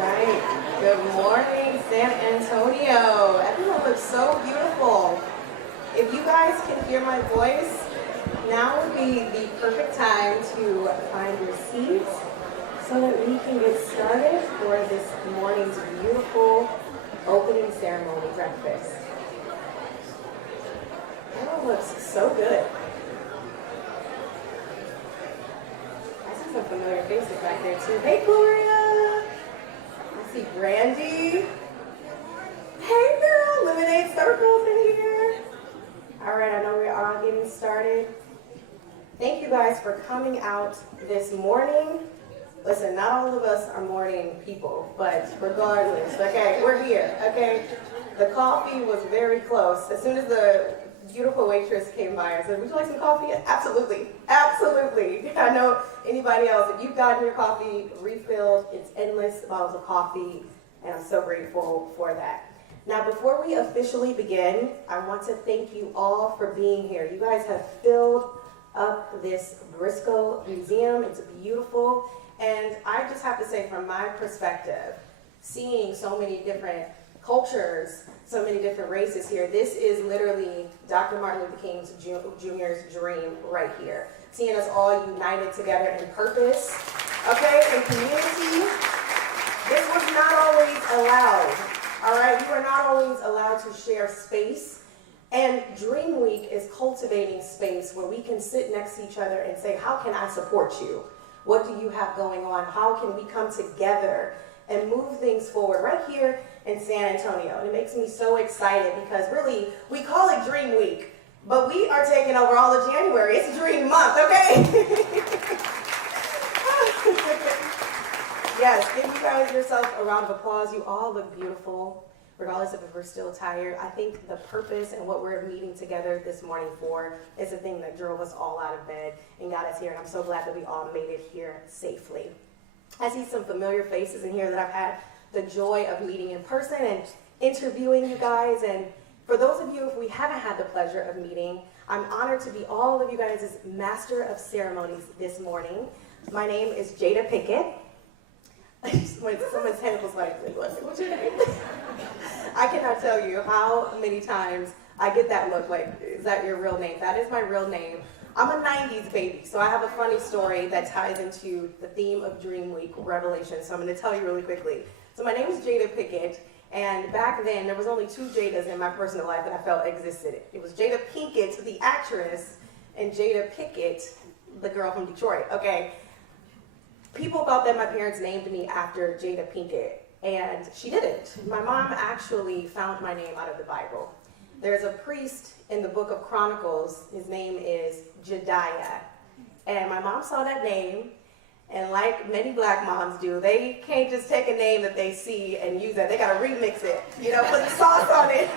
right. Good morning, San Antonio. Everyone looks so beautiful. If you guys can hear my voice, now would be the perfect time to find your seats so that we can get started for this morning's beautiful opening ceremony breakfast. Everyone looks so good. I see some familiar faces back there too. Hey, Gloria. I see Brandy. Hey, girl. Lemonade Circle's in here. All right, I know we're all getting started. Thank you guys for coming out this morning. Listen, not all of us are morning people, but regardless, okay, we're here, okay? The coffee was very close. As soon as the beautiful waitress came by and said, would you like some coffee? Absolutely, absolutely. I know anybody else, if you've gotten your coffee refilled, it's endless bottles of coffee, and I'm so grateful for that. Now, before we officially begin, I want to thank you all for being here. You guys have filled up this Briscoe Museum. It's beautiful. And I just have to say, from my perspective, seeing so many different cultures, so many different races here, this is literally Dr. Martin Luther King Jr.'s dream right here. Seeing us all united together in purpose, okay, in community. This was not always allowed, all right? We were not always allowed to share space. And Dream Week is cultivating space where we can sit next to each other and say, how can I support you? What do you have going on? How can we come together and move things forward right here in San Antonio? And it makes me so excited because really, we call it Dream Week, but we are taking over all of January. It's Dream Month, okay? Yes, give you guys yourself a round of applause. You all look beautiful. Regardless of if we're still tired, I think the purpose and what we're meeting together this morning for is the thing that drove us all out of bed and got us here. And I'm so glad that we all made it here safely. I see some familiar faces in here that I've had the joy of meeting in person and interviewing you guys. And for those of you, if we haven't had the pleasure of meeting, I'm honored to be all of you guys' Master of Ceremonies this morning. My name is Jada Pickett. Someone's head was like, what's your name? I cannot tell you how many times I get that look like, is that your real name? That is my real name. I'm a 90s baby, so I have a funny story that ties into the theme of Dream Week, Revelation, so I'm going to tell you really quickly. So my name is Jada Pickett, and back then there was only two Jadas in my personal life that I felt existed. It was Jada Pinkett, the actress, and Jada Pickett, the girl from Detroit, okay? People thought that my parents named me after Jada Pinkett, and she didn't. My mom actually found my name out of the Bible. There's a priest in the book of Chronicles, his name is Jedediah, and my mom saw that name, and like many black moms do, they can't just take a name that they see and use it. They gotta remix it, you know, put the sauce on it.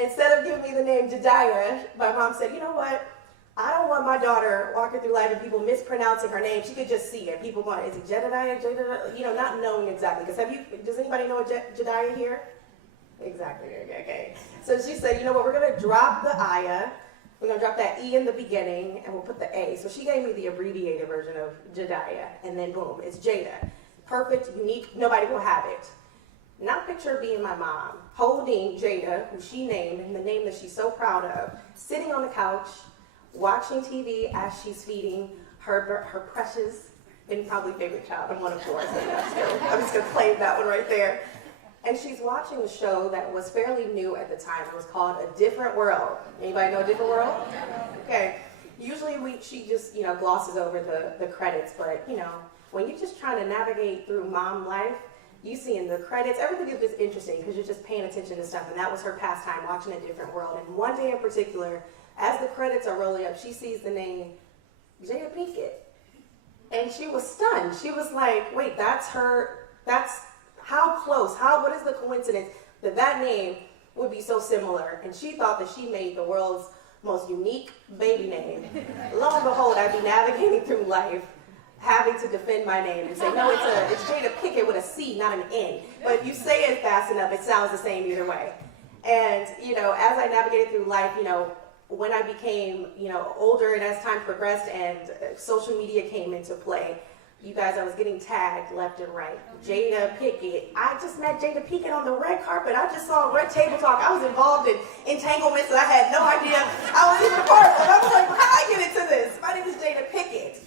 Instead of giving me the name Jedediah, my mom said, you know what? I don't want my daughter walking through life and people mispronouncing her name. She could just see it. People going, is it Jedediah? Jedediah? You know, not knowing exactly. Because does anybody know a Jedediah here? Exactly, okay. So she said, you know what, we're going to drop the ayah. We're going to drop that E in the beginning, and we'll put the A. So she gave me the abbreviated version of Jedediah, and then boom, it's Jada. Perfect, unique, nobody will have it. Now picture being my mom, holding Jada, who she named, and the name that she's so proud of, sitting on the couch, watching TV as she's feeding her precious and probably favorite child. I'm one of four, so I'm just going to play that one right there. And she's watching a show that was fairly new at the time. It was called A Different World. Anybody know A Different World? Okay. Usually she just, you know, glosses over the credits, but, you know, when you're just trying to navigate through mom life, you see in the credits, everything is just interesting because you're just paying attention to stuff, and that was her pastime, watching A Different World. And one day in particular, as the credits are rolling up, she sees the name Jada Pinkett. And she was stunned. She was like, wait, that's how close, what is the coincidence that name would be so similar? And she thought that she made the world's most unique baby name. Lo and behold, I'd be navigating through life having to defend my name and say, no, it's Jada Pickett with a C, not an N. But if you say it fast enough, it sounds the same either way. And, you know, as I navigated through life, you know, when I became, older and as time progressed and social media came into play, you guys, I was getting tagged left and right. Jada Pickett. I just met Jada Pickett on the red carpet. I just saw Red Table Talk. I was involved in entanglements that I had no idea I was even a part of. I was like, well, how did I get into this? My name is Jada Pickett.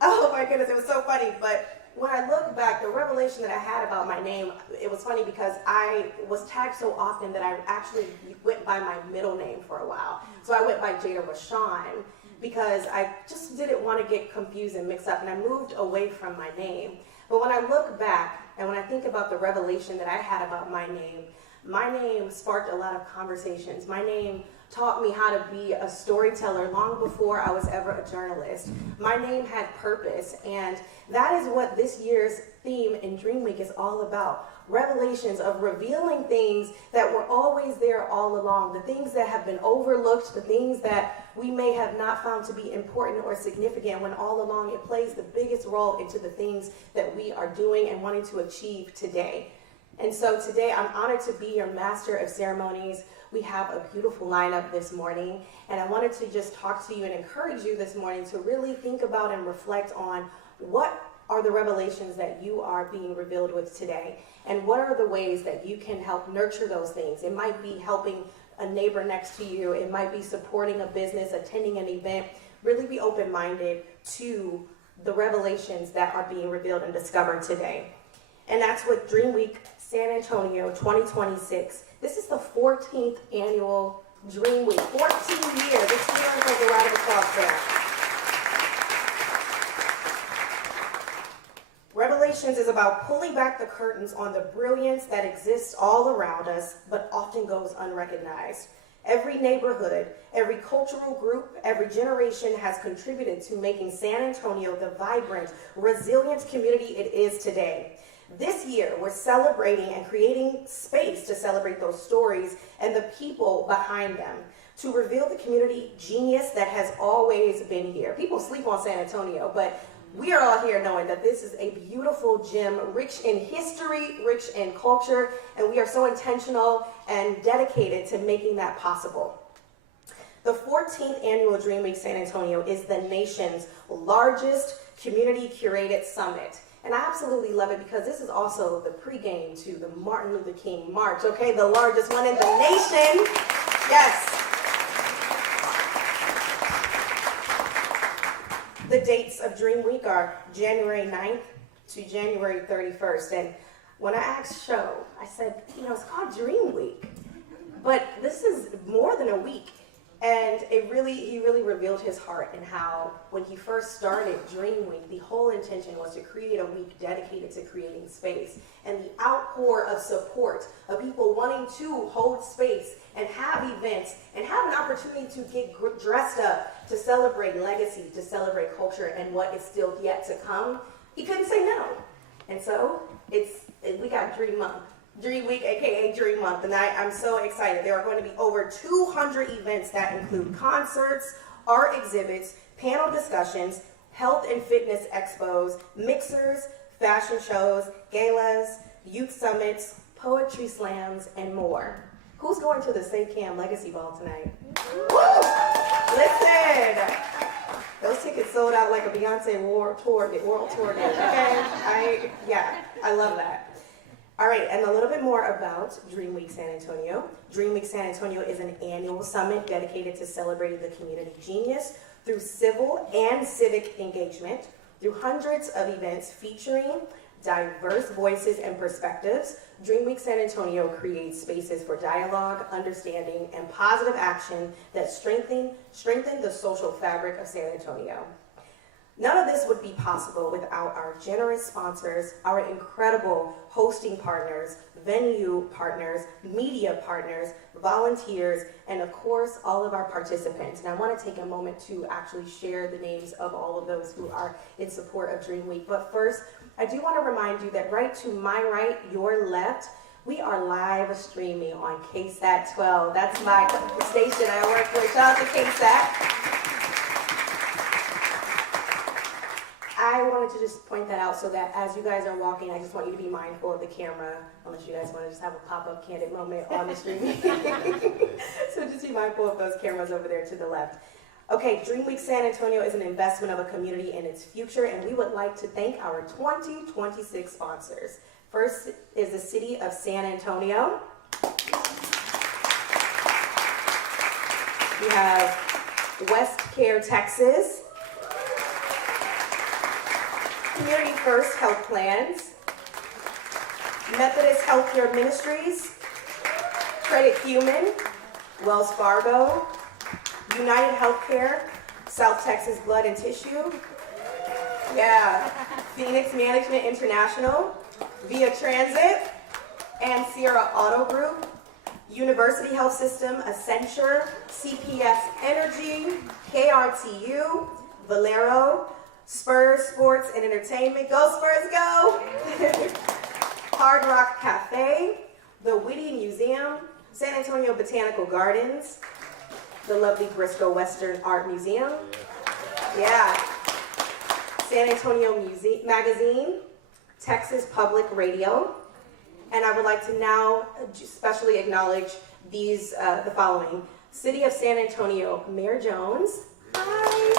Oh my goodness, it was so funny. But when I look back, the revelation that I had about my name, it was funny because I was tagged so often that I actually went by my middle name for a while. So I went by Jada Rashawn, because I just didn't want to get confused and mixed up, and I moved away from my name. But when I look back and when I think about the revelation that I had about my name sparked a lot of conversations. My name taught me how to be a storyteller long before I was ever a journalist. My name had purpose, and that is what this year's theme in Dream Week is all about. Revelations of revealing things that were always there all along, the things that have been overlooked, the things that we may have not found to be important or significant, when all along it plays the biggest role into the things that we are doing and wanting to achieve today. And so today I'm honored to be your master of ceremonies. We have a beautiful lineup this morning, and I wanted to just talk to you and encourage you this morning to really think about and reflect on what are the revelations that you are being revealed with today, and what are the ways that you can help nurture those things. It might be helping a neighbor next to you. It might be supporting a business, attending an event. Really be open-minded to the revelations that are being revealed and discovered today. And that's what DreamWeek San Antonio 2026. This is the 14th annual Dream Week. 14 years. This deserves like a round of applause for that. Revelations is about pulling back the curtains on the brilliance that exists all around us, but often goes unrecognized. Every neighborhood, every cultural group, every generation has contributed to making San Antonio the vibrant, resilient community it is today. This year, we're celebrating and creating space to celebrate those stories and the people behind them, to reveal the community genius that has always been here. People sleep on San Antonio, but we are all here knowing that this is a beautiful gem, rich in history, rich in culture, and we are so intentional and dedicated to making that possible. The 14th annual Dream Week San Antonio is the nation's largest community-curated summit. And I absolutely love it because this is also the pregame to the Martin Luther King March, okay? The largest one in the nation. Yes. The dates of Dream Week are January 9th to January 31st. And when I asked Sho, I said, it's called Dream Week, but this is more than a week. And he really revealed his heart in how, when he first started Dream Week, the whole intention was to create a week dedicated to creating space. And the outpour of support of people wanting to hold space and have events and have an opportunity to get dressed up, to celebrate legacy, to celebrate culture and what is still yet to come, he couldn't say no. And so we got Dream Month. Dream Week, aka Dream Month, and I'm so excited. There are going to be over 200 events that include concerts, art exhibits, panel discussions, health and fitness expos, mixers, fashion shows, galas, youth summits, poetry slams, and more. Who's going to the Safe Cam Legacy Ball tonight? Woo! Listen, those tickets sold out like a Beyonce world tour did, okay? I love that. All right, and a little bit more about Dream Week San Antonio. Dream Week San Antonio is an annual summit dedicated to celebrating the community genius through civil and civic engagement, through hundreds of events featuring diverse voices and perspectives. Dream Week San Antonio creates spaces for dialogue, understanding, and positive action that strengthen the social fabric of San Antonio. None of this would be possible without our generous sponsors, our incredible hosting partners, venue partners, media partners, volunteers, and of course, all of our participants. And I want to take a moment to actually share the names of all of those who are in support of Dream Week. But first, I do want to remind you that right to my right, your left, we are live streaming on KSAT 12. That's my station I work for. Shout out to KSAT. I wanted to just just point that out so that as you guys are walking, I just want you to be mindful of the camera, unless you guys want to just have a pop-up candid moment on the stream. So just be mindful of those cameras over there to the left. Okay, DreamWeek San Antonio is an investment of a community in its future, and we would like to thank our 2026 sponsors. First is the City of San Antonio. We have West Care, Texas. Community First Health Plans. Methodist Healthcare Ministries. Credit Human. Wells Fargo. United Healthcare. South Texas Blood and Tissue. Yeah. Phoenix Management International. Via Transit. And Sierra Auto Group. University Health System, Accenture, CPS Energy, KRTU, Valero, Spurs Sports and Entertainment, go Spurs go! Hard Rock Cafe, the Whitty Museum, San Antonio Botanical Gardens, the lovely Briscoe Western Art Museum, yeah, San Antonio Magazine, Texas Public Radio. And I would like to now especially acknowledge these, the following. City of San Antonio, Mayor Jones. Hi.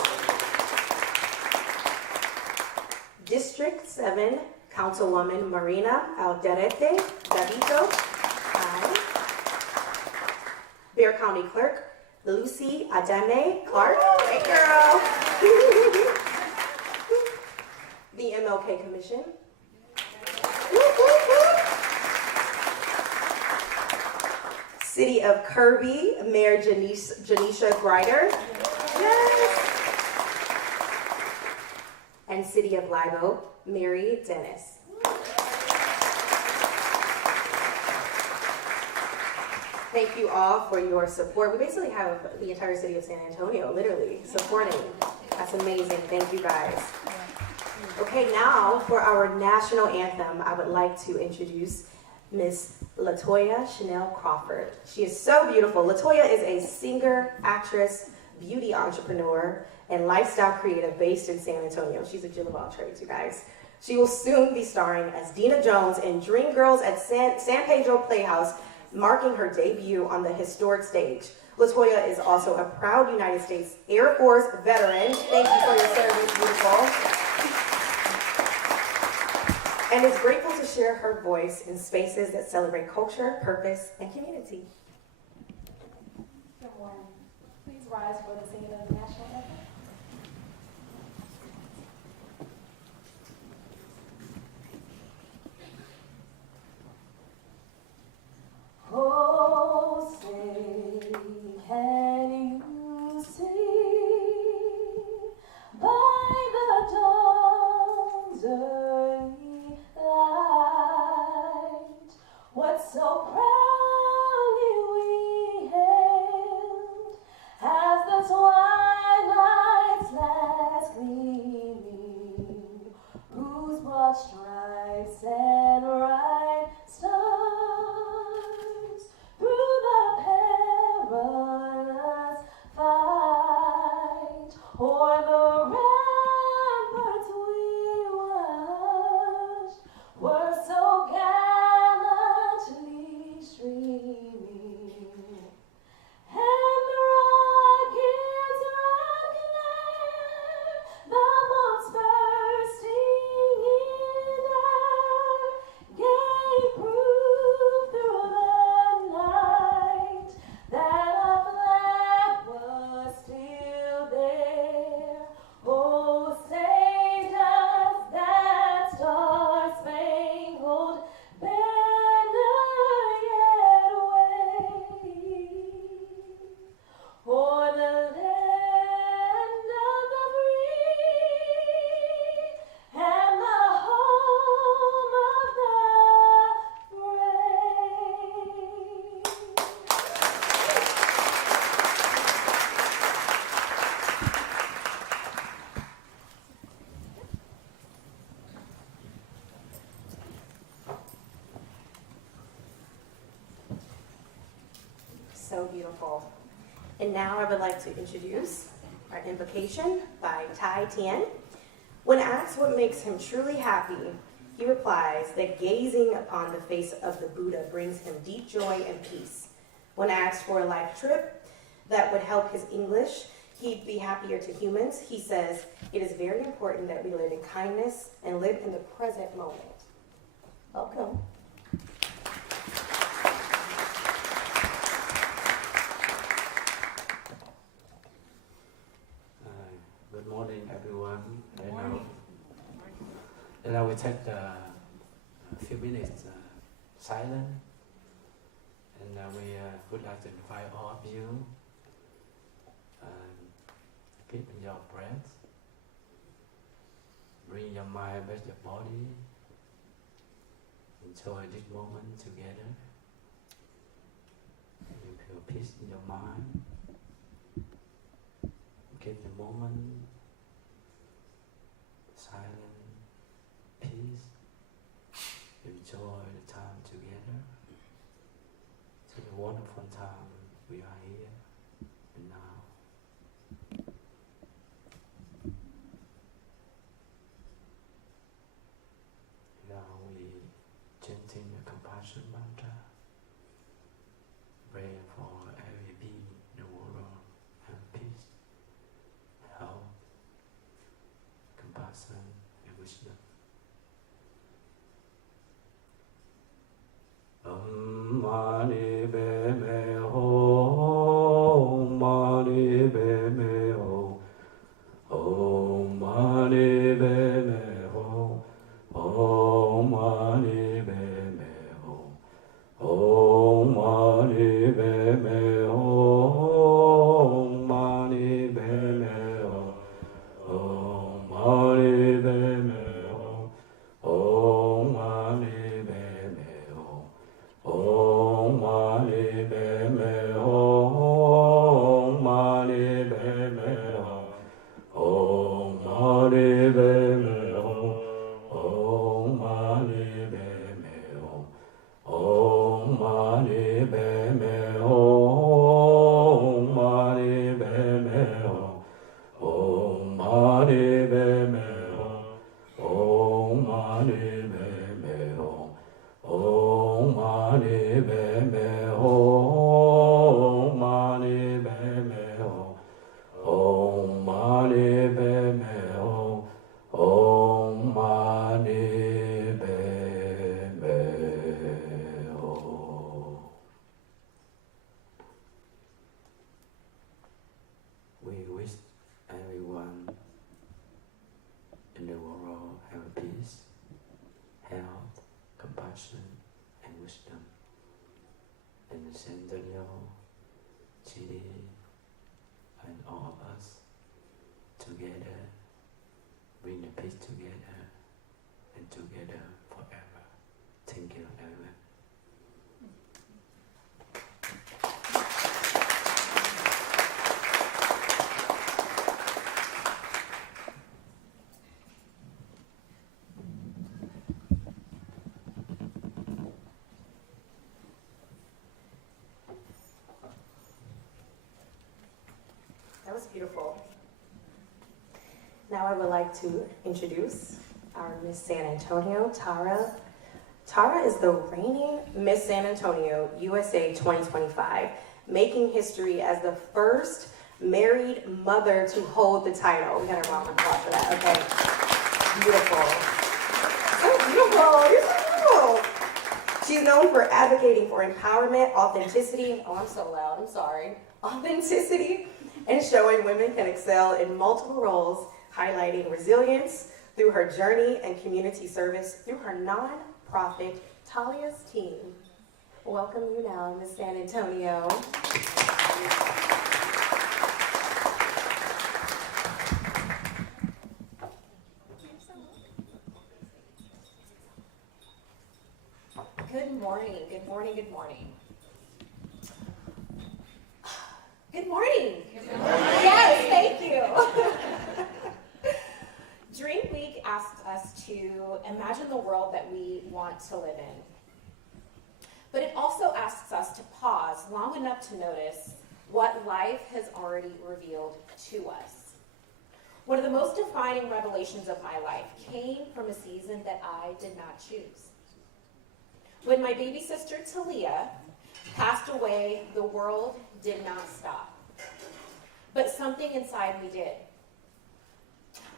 District 7, Councilwoman Marina Alderete Davito. Hi. Bexar County Clerk, Lucy Adame Clark. Hey, girl. The MLK Commission. City of Kirby, Mayor Janisha Grider. Yes. And City of Live Oak, Mary Dennis. Thank you all for your support. We basically have the entire city of San Antonio literally supporting. That's amazing. Thank you guys. Okay, now for our national anthem, I would like to introduce Miss Latoya Chanel Crawford. She is so beautiful. Latoya is a singer, actress, beauty entrepreneur, and lifestyle creative based in San Antonio. She's a Jill of all trades, you guys. She will soon be starring as Dina Jones in Dreamgirls at San Pedro Playhouse, marking her debut on the historic stage. Latoya is also a proud United States Air Force veteran. Thank you for your service, beautiful. And is grateful to share her voice in spaces that celebrate culture, purpose, and community. Good morning. Please rise for the singing of the national anthem. Oh, say, can you see by the dawn's early light what so proudly we hailed as the twilight's last gleaming, whose broad stripes and bright stars through the perilous fight o'er the ramparts we watched were so gallantly streaming, and the rockets ran clear, the bombs bursting in air gave proof through the night that a flag was still there. Oh, say does that star-spangled banner yet wave o'er the land of the free and the home of the brave? So beautiful. And now I would like to introduce our invocation by Tai Tien. When asked what makes him truly happy, he replies that gazing upon the face of the Buddha brings him deep joy and peace. When asked for a life trip that would help his English, he'd be happier to humans, he says, it is very important that we live in kindness and live in the present moment. Welcome. Good morning, everyone. And I will take a few minutes silent, and we would like to invite all of you keep your breath, bring your mind back to your body, enjoy this moment together. You feel peace in your mind. Give the moment silent, peace, enjoy the time together. It's a wonderful time we are here and now. Now we chanting the compassion mantra, pray for every being in the world and peace, health, compassion, and wisdom. Mani be me ho, mani be me ho, om mani be me ho, om mani be me ho, om mani be me ho, om mani be me ho, om mani be me ho, om mani be me ho. Om mani be me ho, om mani be me ho, om mani be me ho, om mani be me ho, om mani be me ho, om mani be me ho, om mani be me ho, om mani be me ho. Om mani be me ho, om mani be me ho, om mani be me ho, om mani be me ho. We wish everyone in the world have peace, health, compassion, and wisdom. In San Antonio, Chile, and all of us together, bring the peace together and together forever. Thank you, everyone. That was beautiful. Now I would like to introduce our Miss San Antonio, Tara. Tara is the reigning Miss San Antonio USA 2025, making history as the first married mother to hold the title. We got a round of applause for that. Okay, beautiful. So beautiful. You're so beautiful. She's known for advocating for empowerment, authenticity. Oh, I'm so loud. I'm sorry. Authenticity and showing women can excel in multiple roles, highlighting resilience through her journey and community service through her non-profit Talia's Team. Welcome you now, Miss San Antonio. Good morning, good morning, good morning. Good morning. Good morning. Yes, thank you. DreamWeek asked us to imagine the world that we want to live in. But it also asks us to pause long enough to notice what life has already revealed to us. One of the most defining revelations of my life came from a season that I did not choose. When my baby sister Talia passed away, the world did not stop. But something inside me did.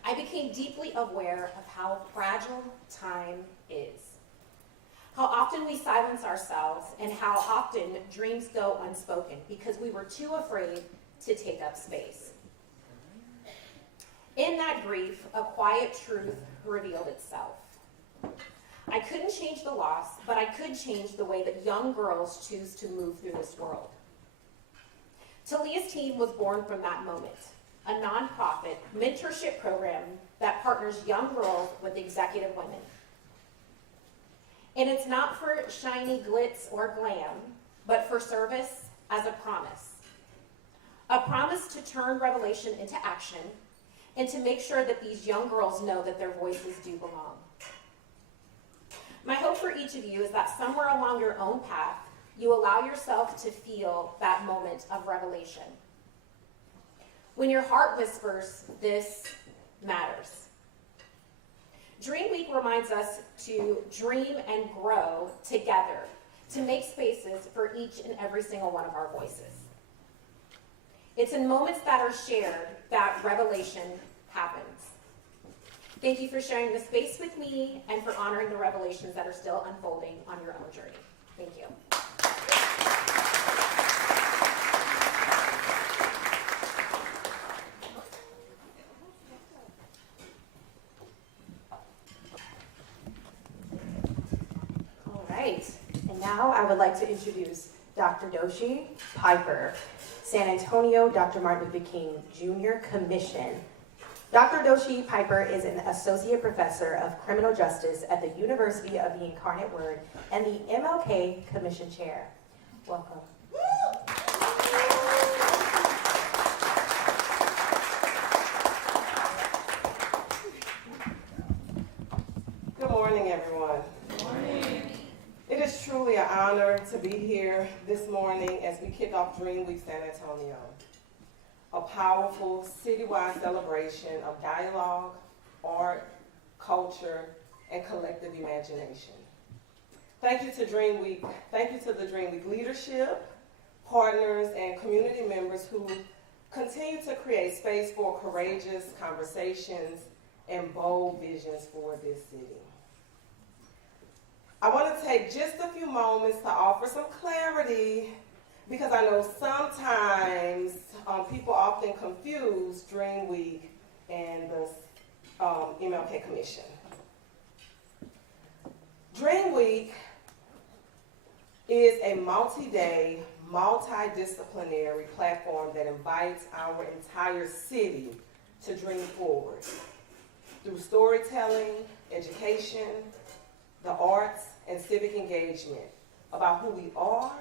I became deeply aware of how fragile time is. How often we silence ourselves and how often dreams go unspoken because we were too afraid to take up space. In that grief, a quiet truth revealed itself. I couldn't change the loss, but I could change the way that young girls choose to move through this world. Talia's team was born from that moment, a nonprofit mentorship program that partners young girls with executive women. And it's not for shiny glitz or glam, but for service as a promise. A promise to turn revelation into action and to make sure that these young girls know that their voices do belong. My hope for each of you is that somewhere along your own path, you allow yourself to feel that moment of revelation. When your heart whispers, this matters. Dream Week reminds us to dream and grow together, to make spaces for each and every single one of our voices. It's in moments that are shared that revelation happens. Thank you for sharing the space with me and for honoring the revelations that are still unfolding on your own journey. Thank you. All right, and now I would like to introduce Dr. Doshi Piper, San Antonio Dr. Martin Luther King Jr. Commission. Dr. Doshi Piper is an associate professor of criminal justice at the University of the Incarnate Word and the MLK Commission chair. Welcome. Good morning, everyone. Good morning. It is truly an honor to be here this morning as we kick off DreamWeek San Antonio, a powerful citywide celebration of dialogue, art, culture, and collective imagination. Thank you to DreamWeek. Thank you to the DreamWeek leadership, partners, and community members who continue to create space for courageous conversations and bold visions for this city. I want to take just a few moments to offer some clarity because I know sometimes people often confuse DreamWeek and the MLK Commission. DreamWeek is a multi-day, multidisciplinary platform that invites our entire city to dream forward through storytelling, education, the arts, and civic engagement about who we are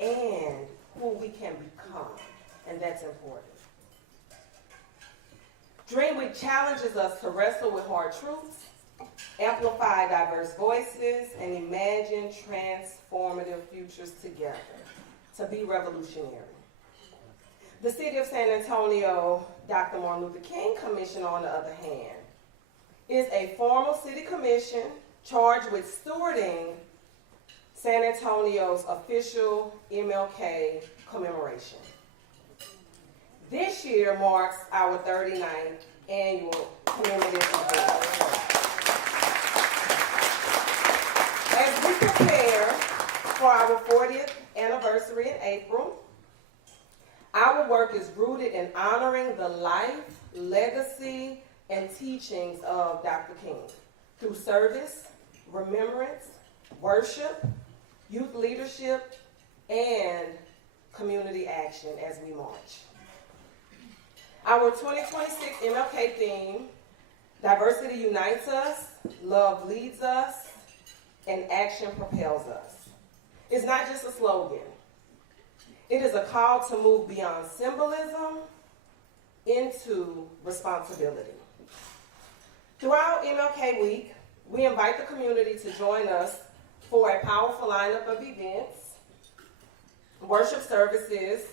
and who we can become, and that's important. DreamWeek challenges us to wrestle with hard truths, amplify diverse voices, and imagine transformative futures together to be revolutionary. The City of San Antonio Dr. Martin Luther King Commission, on the other hand, is a formal city commission charged with stewarding San Antonio's official MLK commemoration. This year marks our 39th annual commemorative event. As we prepare for our 40th anniversary in April, our work is rooted in honoring the life, legacy, and teachings of Dr. King through service, remembrance, worship, youth leadership, and community action as we march. Our 2026 MLK theme, diversity unites us, love leads us, and action propels us. It's not just a slogan. It is a call to move beyond symbolism into responsibility. Throughout MLK Week, we invite the community to join us for a powerful lineup of events, worship services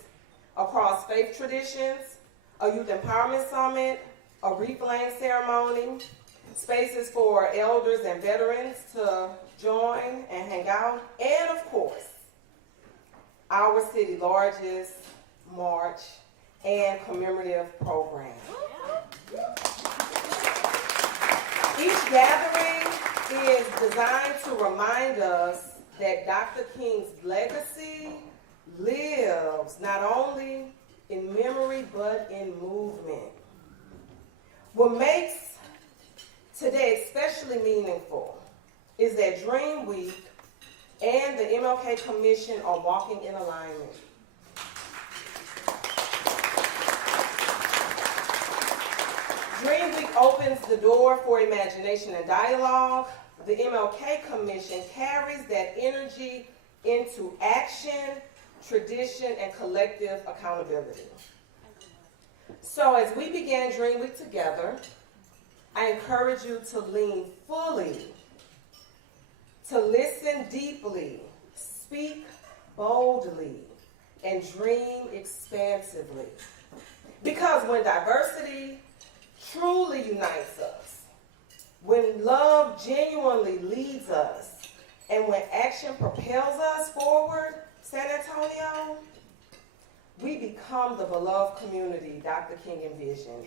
across faith traditions, a youth empowerment summit, a wreath laying ceremony, spaces for elders and veterans to join and hang out, and of course, our city largest march and commemorative program. Each gathering is designed to remind us that Dr. King's legacy lives not only in memory but in movement. What makes today especially meaningful is that Dream Week and the MLK Commission are walking in alignment. Dream Week opens the door for imagination and dialogue. The MLK Commission carries that energy into action, tradition, and collective accountability. So as we begin Dream Week together, I encourage you to lean fully, to listen deeply, speak boldly, and dream expansively. Because when diversity truly unites us, when love genuinely leads us, and when action propels us forward, San Antonio, we become the beloved community Dr. King envisioned.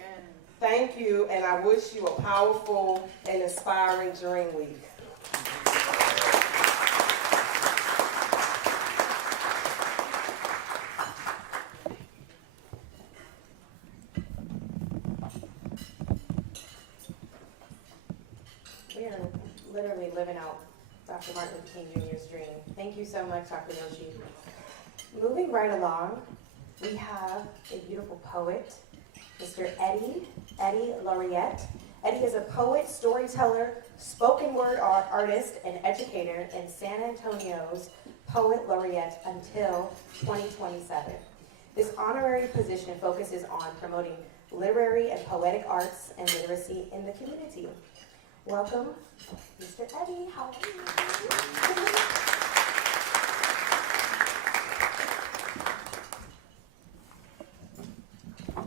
Thank you, and I wish you a powerful and inspiring Dream Week. We are literally living out Dr. Martin Luther King Jr.'s dream. Thank you so much, Dr. Yoshi. Moving right along, we have a beautiful poet, Mr. Eddie Laureate. Eddie is a poet, storyteller, spoken word artist, and educator in San Antonio's Poet Laureate until 2027. This honorary position focuses on promoting literary and poetic arts and literacy in the community. Welcome, Mr. Eddie. How are you?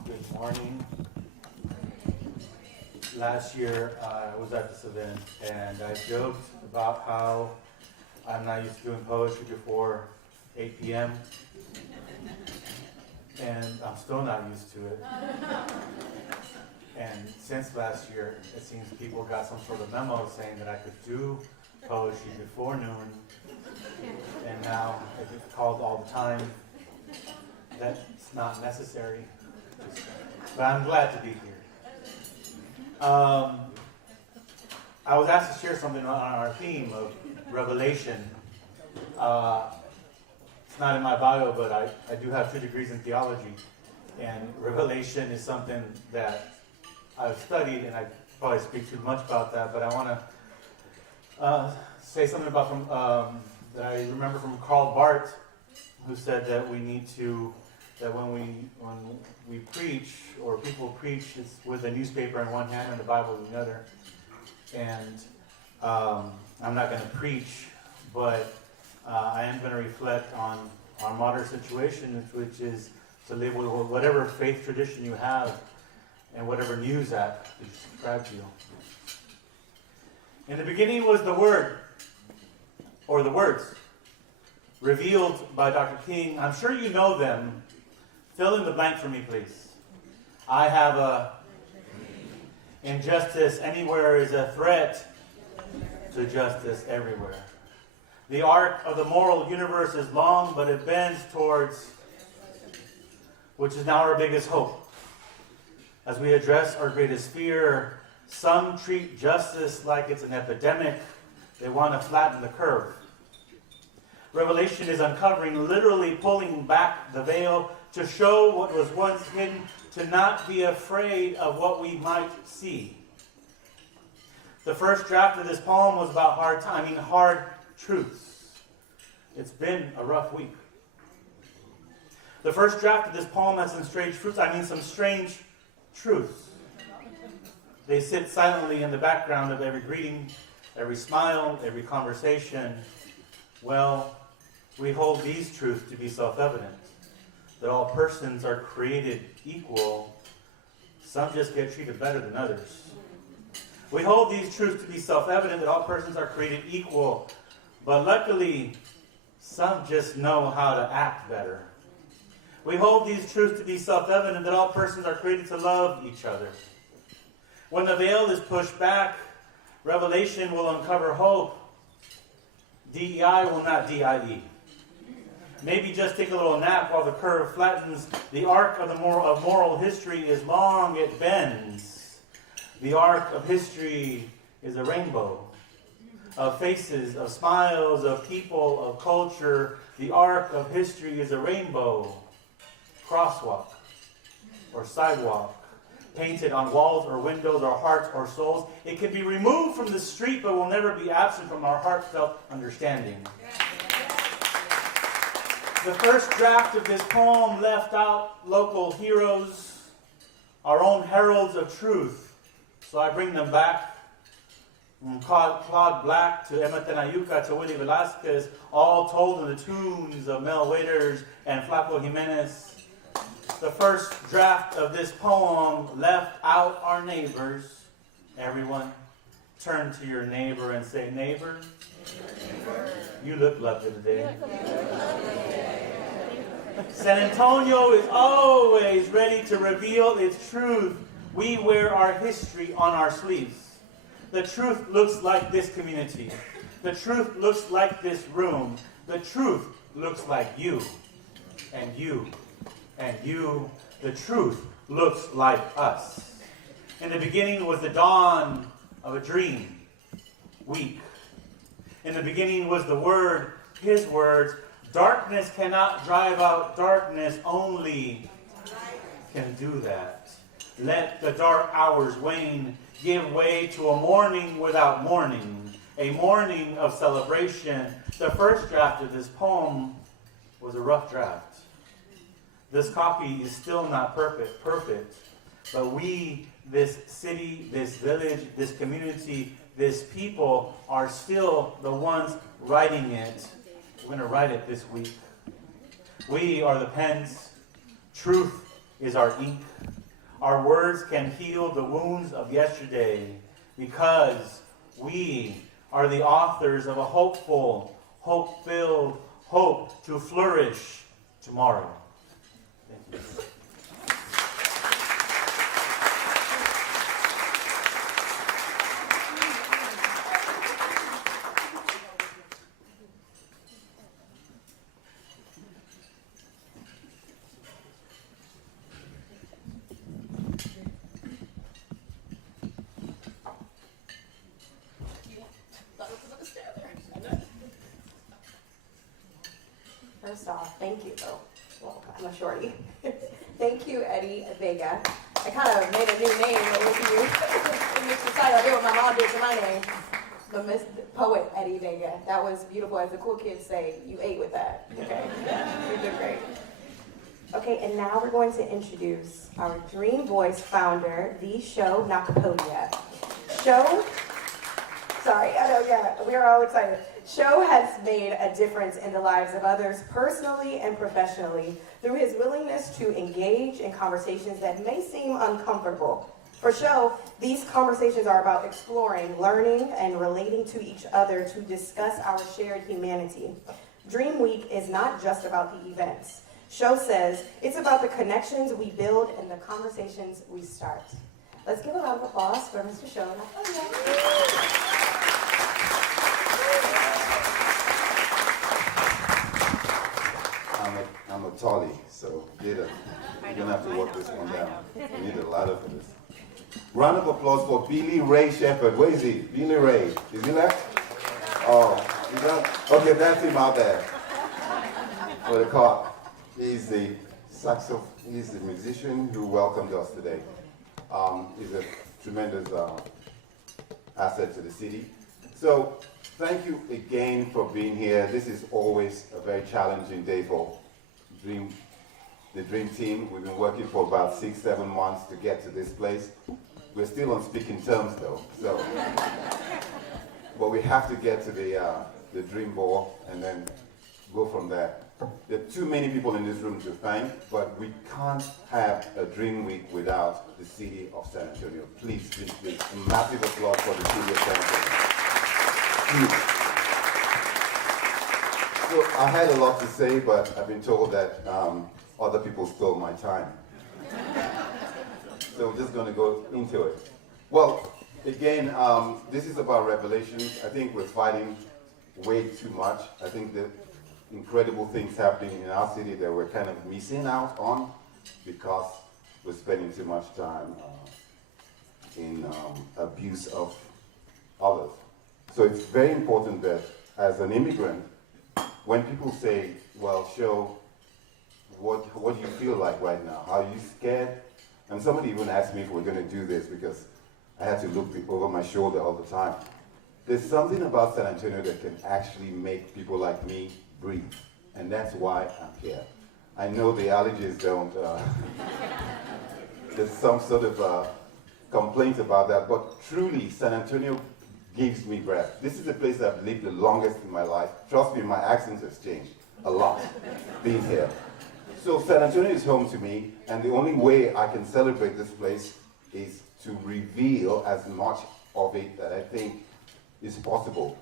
Good morning. Last year, I was at this event, and I joked about how I'm not used to doing poetry before 8 p.m., and I'm still not used to it. And since last year, it seems people got some sort of memo saying that I could do poetry before noon, and now I get called all the time. That's not necessary. But I'm glad to be here. I was asked to share something on our theme of Revelation. It's not in my bio, but I do have 2 degrees in theology. And Revelation is something that I've studied, and I probably speak too much about that, but I want to say something about that I remember from Karl Barth, who said that we need to, that when we preach, or people preach, it's with a newspaper in one hand and the Bible in the other. And I'm not going to preach, but I am going to reflect on our modern situation, which is to live with whatever faith tradition you have and whatever news app you subscribe to. In the beginning was the Word, or the words, revealed by Dr. King. I'm sure you know them. Fill in the blank for me, please. I have a injustice anywhere is a threat to justice everywhere. The arc of the moral universe is long, but it bends towards, which is now our biggest hope. As we address our greatest fear, some treat justice like it's an epidemic. They want to flatten the curve. Revelation is uncovering, literally pulling back the veil to show what was once hidden, to not be afraid of what we might see. The first draft of this poem was about hard truths. It's been a rough week. The first draft of this poem has some strange some strange truths. They sit silently in the background of every greeting, every smile, every conversation. Well, we hold these truths to be self-evident, that all persons are created equal, Some just get treated better than others. We hold these truths to be self-evident that all persons are created equal, but luckily, some just know how to act better. We hold these truths to be self-evident that all persons are created to love each other. When the veil is pushed back, revelation will uncover hope. DEI will not DIE. Maybe just take a little nap while the curve flattens. The arc of moral history is long, it bends. The arc of history is a rainbow of faces, of smiles, of people, of culture. The arc of history is a rainbow. Crosswalk or sidewalk, painted on walls or windows or hearts or souls. It can be removed from the street, but will never be absent from our heartfelt understanding. The first draft of this poem left out local heroes, our own heralds of truth. So I bring them back. From Claude Black to Emma Tenayuca to Willie Velasquez, all told in the tunes of Mel Waiters and Flaco Jimenez. The first draft of this poem left out our neighbors. Everyone, turn to your neighbor and say, neighbor, you look lovely today. San Antonio is always ready to reveal its truth. We wear our history on our sleeves. The truth looks like this community. The truth looks like this room. The truth looks like you. And you. And you. The truth looks like us. In the beginning was the dawn of a dream. Weak. In the beginning was the Word, His words. Darkness cannot drive out darkness, only can do that. Let the dark hours wane, give way to a morning without mourning, a morning of celebration. The first draft of this poem was a rough draft. This copy is still not perfect, but we, this city, this village, this community, this people, are still the ones writing it. We're going to write it this week. We are the pens. Truth is our ink. Our words can heal the wounds of yesterday because we are the authors of a hopeful, hope-filled, hope to flourish tomorrow. Thank you. First off, thank you. Oh, well, I'm a shorty. Thank you, Eddie Vega. I kind of made a new name with you. In this recital, I did what my mom did to my name. The poet Eddie Vega. That was beautiful. As the cool kids say, you ate with that. Okay, you did great. Okay, and now we're going to introduce our Dream Voice founder, the Show Nakapodia. Show, sorry, I know, yeah, we are all excited. Show has made a difference in the lives of others personally and professionally through his willingness to engage in conversations that may seem uncomfortable. For Show, these conversations are about exploring, learning, and relating to each other to discuss our shared humanity. Dream Week is not just about the events. Show says it's about the connections we build and the conversations we start. Let's give a round of applause for Mr. Show. I'm a tallie, so you're gonna have to work this one down. We need a ladder for this. Round of applause for Billy Ray Shepherd. Where is he? Billy Ray. Is he left? Oh, he's not? Okay, that's him out there. For the car. He's the he's the musician who welcomed us today. He's a tremendous asset to the city. So, thank you again for being here. This is always a very challenging day for the Dream Team. We've been working for about 6-7 months to get to this place. We're still on speaking terms though, so. But we have to get to the Dream Ball and then go from there. There are too many people in this room to thank, but we can't have a Dream Week without the city of San Antonio. Please, please, please, a massive applause for the city of San Antonio. Please. So I had a lot to say, but I've been told that other people stole my time. So we're just going to go into it. Well, again, this is about revelations. I think we're fighting way too much. I think the incredible things happening in our city that we're kind of missing out on because we're spending too much time in abuse of others. So it's very important that as an immigrant, when people say, well, show what do you feel like right now? Are you scared? And somebody even asked me if we're going to do this because I had to look over my shoulder all the time. There's something about San Antonio that can actually make people like me breathe. And that's why I'm here. I know the allergies don't, there's some sort of complaint about that, but truly San Antonio gives me breath. This is the place I've lived the longest in my life. Trust me, my accent has changed a lot being here. So San Antonio is home to me, and the only way I can celebrate this place is to reveal as much of it that I think is possible.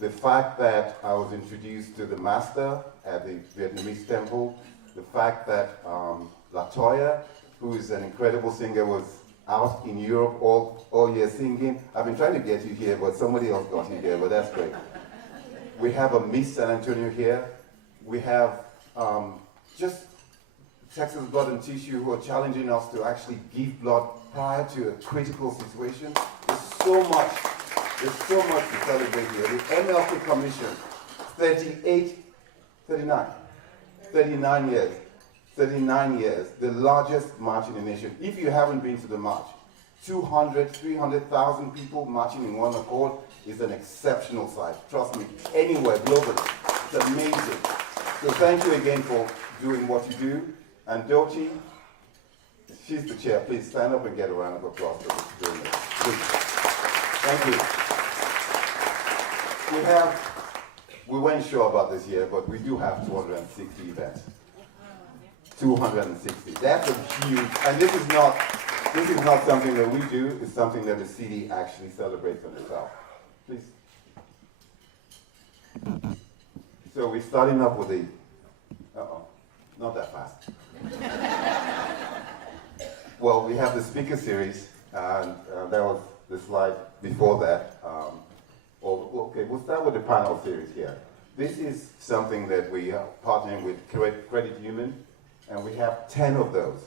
The fact that I was introduced to the master at the Vietnamese temple, the fact that Latoya, who is an incredible singer, was out in Europe all year singing. I've been trying to get you here, but somebody else got you here, but that's great. We have a Miss San Antonio here. We have just Texas Blood and Tissue who are challenging us to actually give blood prior to a critical situation. There's so much to celebrate here. The MLK Commission, 39 years, the largest march in the nation. If you haven't been to the march, 200, 300,000 people marching in one accord is an exceptional sight. Trust me, anywhere globally, it's amazing. So thank you again for doing what you do. And Dochi, she's the chair. Please stand up and get a round of applause for doing this. Please. Thank you. We weren't sure about this year, but we do have 260 events. 260. That's a huge, and this is not something that we do, it's something that the city actually celebrates on itself. Please. So we're starting up with the, not that fast. Well, we have the speaker series, and that was the slide before that. Okay, we'll start with the panel series here. This is something that we are partnering with Credit Union, and we have 10 of those.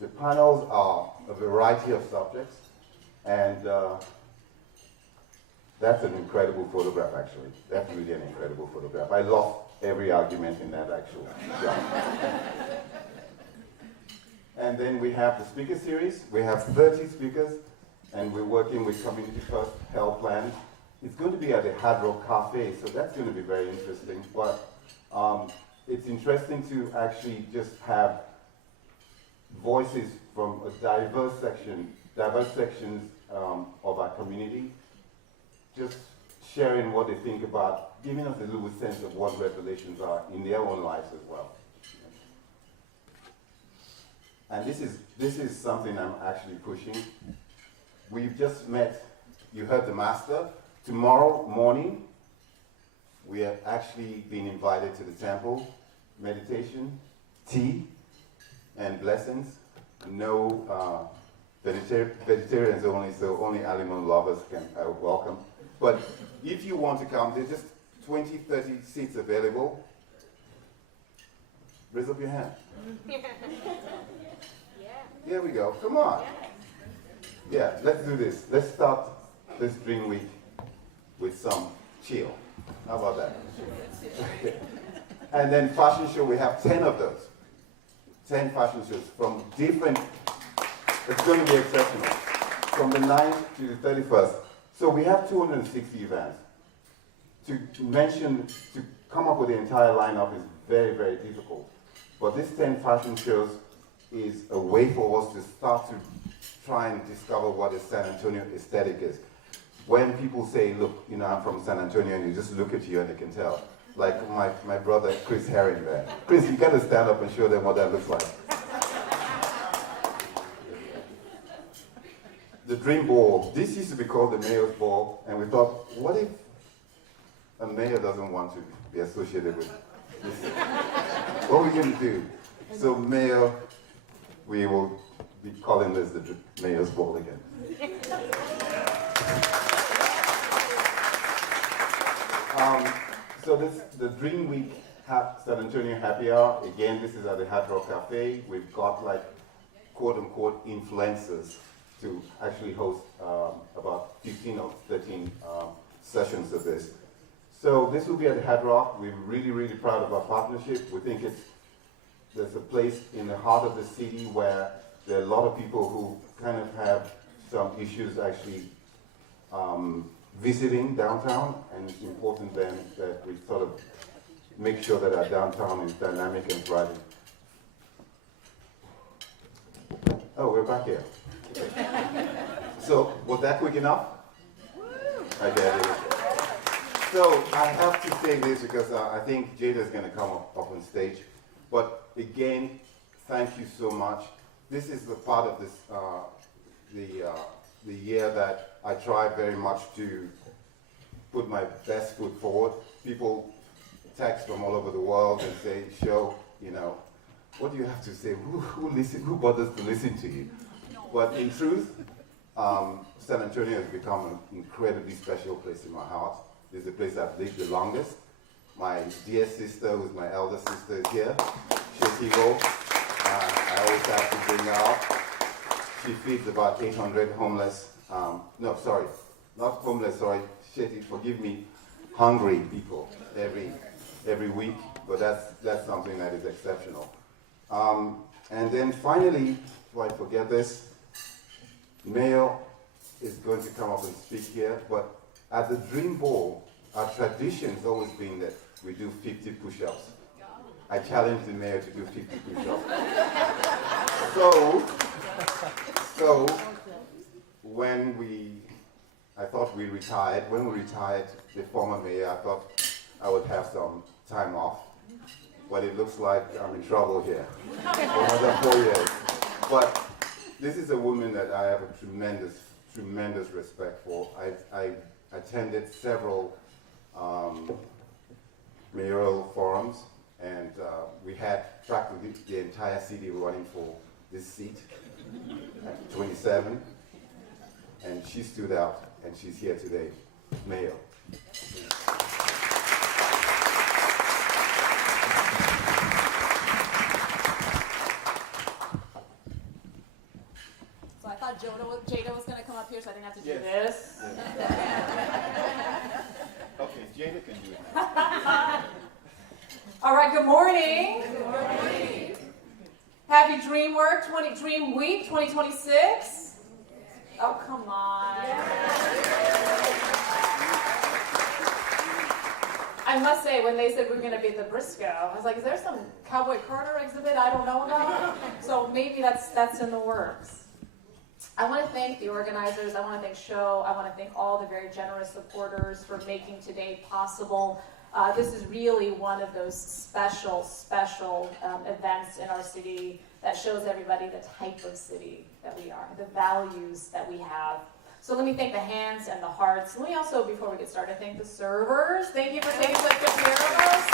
The panels are a variety of subjects, and that's an incredible photograph, actually. That's really an incredible photograph. I lost every argument in that actual shot. And then we have the speaker series. We have 30 speakers, and we're working with Community First Health Plan. It's going to be at the Hard Rock Cafe, so that's going to be very interesting. But it's interesting to actually just have voices from a diverse sections of our community, just sharing what they think about, giving us a little sense of what revelations are in their own lives as well. And this is something I'm actually pushing. We've just met, you heard the master. Tomorrow morning, we have actually been invited to the temple, meditation, tea, and blessings. No vegetarians only, so only animal lovers can welcome. But if you want to come, there's just 20, 30 seats available. Raise up your hand. Here we go. Come on. Yeah, let's do this. Let's start this Dream Week with some chill. How about that? And then fashion show, we have 10 of those. 10 fashion shows from different, it's going to be exceptional. From the 9th to the 31st. So we have 260 events. To come up with the entire lineup is very, very difficult. But this 10 fashion shows is a way for us to start to try and discover what the San Antonio aesthetic is. When people say, look, I'm from San Antonio, and you just look at you and they can tell, like my brother Chris Herring there. Chris, you gotta stand up and show them what that looks like. The Dream Ball. This used to be called the Mayor's Ball, and we thought, what if a mayor doesn't want to be associated with this? What are we going to do? So Mayor, we will be calling this the Mayor's Ball again. So this the DreamWeek San Antonio Happy Hour. Again, this is at the Hard Rock Cafe. We've got like quote-unquote influencers to actually host about 15 or 13 sessions of this. So this will be at the Hard Rock. We're really, really proud of our partnership. We think there's a place in the heart of the city where there are a lot of people who kind of have some issues actually visiting downtown, and it's important then that we sort of make sure that our downtown is dynamic and thriving. Oh, we're back here. So, was that quick enough? I get it. So, I have to say this because I think Jada's going to come up on stage. But again, thank you so much. This is the part of this, the year that I try very much to put my best foot forward. People text from all over the world and say, "Show, you know, what do you have to say? Who bothers to listen to you?" But in truth, San Antonio has become an incredibly special place in my heart. It's the place I've lived the longest. My dear sister, who's my elder sister, is here. Shetigo. I always have to bring her up. She feeds about 800 homeless, no, sorry, not homeless, sorry, Sheti, forgive me, hungry people every week, but that's something that is exceptional. And then finally, before I forget this, Mayor is going to come up and speak here, but at the Dream Ball, our tradition has always been that we do 50 push-ups. I challenge the mayor to do 50 push-ups. So when I thought we retired, the former mayor, I thought I would have some time off, but it looks like I'm in trouble here for another 4 years. But this is a woman that I have a tremendous respect for. I attended several mayoral forums, and we had practically the entire city running for this seat at 27, and she stood out, and she's here today. Mayor. So I thought Jada was going to come up here, so I didn't have to do this. Okay, Jada can do it now. All right, good morning. Good morning. Happy Dream Week 2026. Oh, come on. I must say, when they said we were going to be at the Briscoe, I was like, is there some Cowboy Carter exhibit I don't know about? So maybe that's in the works. I want to thank the organizers. I want to thank Show. I want to thank all the very generous supporters for making today possible. This is really one of those special events in our city that shows everybody the type of city that we are, the values that we have. So let me thank the hands and the hearts. Let me also, before we get started, thank the servers. Thank you for taking such good care of us.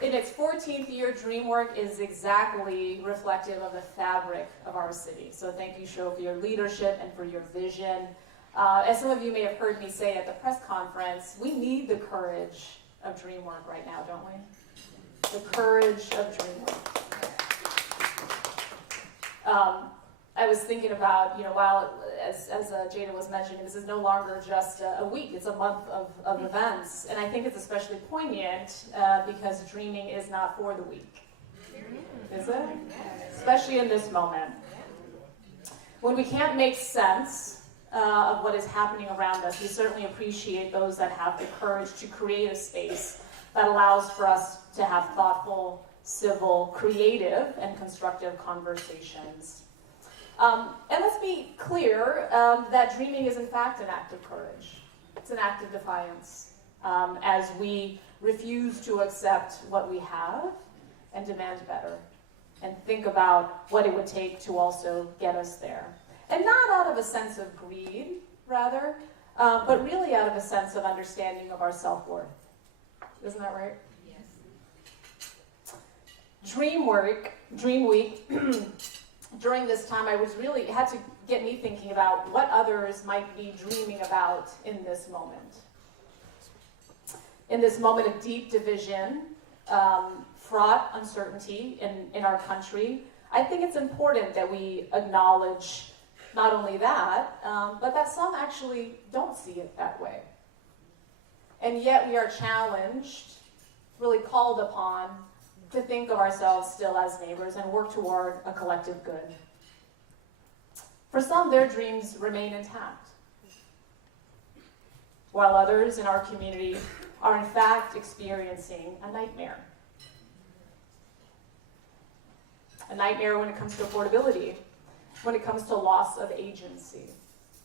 In its 14th year, DreamWork is exactly reflective of the fabric of our city. So thank you, Show, for your leadership and for your vision. As some of you may have heard me say at the press conference, we need the courage of DreamWork right now, don't we? The courage of DreamWork. I was thinking about, while, as Jada was mentioning, this is no longer just a week, it's a month of events. And I think it's especially poignant because dreaming is not for the weak. Is it? Especially in this moment. When we can't make sense of what is happening around us, we certainly appreciate those that have the courage to create a space that allows for us to have thoughtful, civil, creative, and constructive conversations. And let's be clear that dreaming is in fact an act of courage. It's an act of defiance as we refuse to accept what we have and demand better and think about what it would take to also get us there. And not out of a sense of greed, rather, but really out of a sense of understanding of our self-worth. Isn't that right? Yes. DreamWeek, during this time, it had to get me thinking about what others might be dreaming about in this moment. In this moment of deep division, fraught uncertainty in our country, I think it's important that we acknowledge not only that, but that some actually don't see it that way. And yet we are challenged, really called upon, to think of ourselves still as neighbors and work toward a collective good. For some, their dreams remain intact, while others in our community are in fact experiencing a nightmare. A nightmare when it comes to affordability, when it comes to loss of agency.